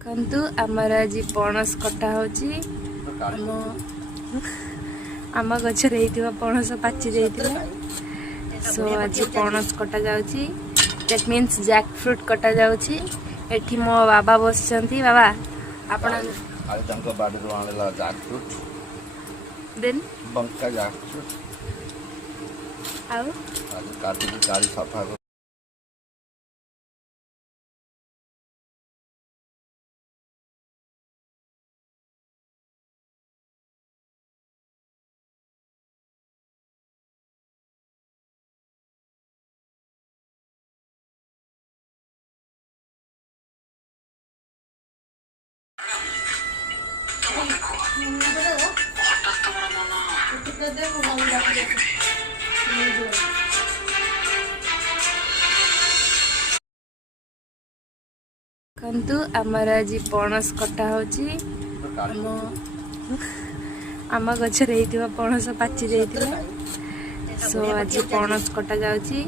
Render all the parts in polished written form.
ଦେଖନ୍ତୁ ଆମର ଆଜି ପଣସ କଟା ହେଉଛି। ଆମ ଗଛରେ ହେଇଥିବା ପଣସ ପାଚି ଯାଇଥିଲା, ସୋ ଆଜି ପଣସ କଟା ଯାଉଛି। ଦ୍ୟାଟ୍ ମିନ୍ସ ଜ୍ୟାକ୍ ଫ୍ରୁଟ୍ କଟା ଯାଉଛି। ଏଠି ମୋ ବାବା ବସିଛନ୍ତି। ବାବା ଆପଣ ଆଜି ତାଙ୍କ ବାଡ଼ିରୁ ଆଣିଲା ଜ୍ୟାକ୍ ଫ୍ରୁଟ୍, ଦେନ୍ ବଙ୍କା ଜ୍ୟାକ୍ ଫ୍ରୁଟ୍ ଆଉ ଆଜି କାଟିକି କାଳି ସଫା କରି ଦେଖନ୍ତୁ ଆମର ଆଜି ପଣସ କଟା ହେଉଛି। ଆମ ଗଛରେ ହେଇଥିବା ପଣସ ପାଚି ଯାଇଥିଲା, ସୋ ଆଜି ପଣସ କଟା ଯାଉଛି।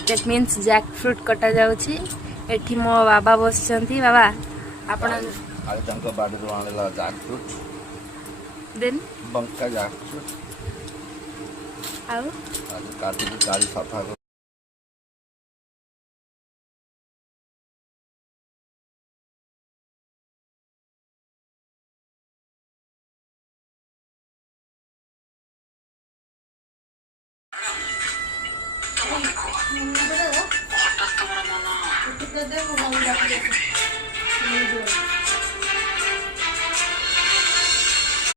ଦ୍ୟାଟ୍ ମିନ୍ସ ଜ୍ୟାକ୍ ଫ୍ରୁଟ୍ କଟା ଯାଉଛି। ଏଠି ମୋ ବାବା ବସିଛନ୍ତି। ବାବା ଆପଣ ଆଜି ତାଙ୍କ ବାଡ଼ିରୁ ଆଣିଲା ଜ୍ୟାକ୍ ଫ୍ରୁଟ୍, ଦେନ୍ ବଙ୍କା ଜ୍ୟାକ୍ ଫ୍ରୁଟ୍ ଆଉ ଆଜି କାଟିକି କାଳି ସଫା କରି ହଠାତ୍ ତମର ମନ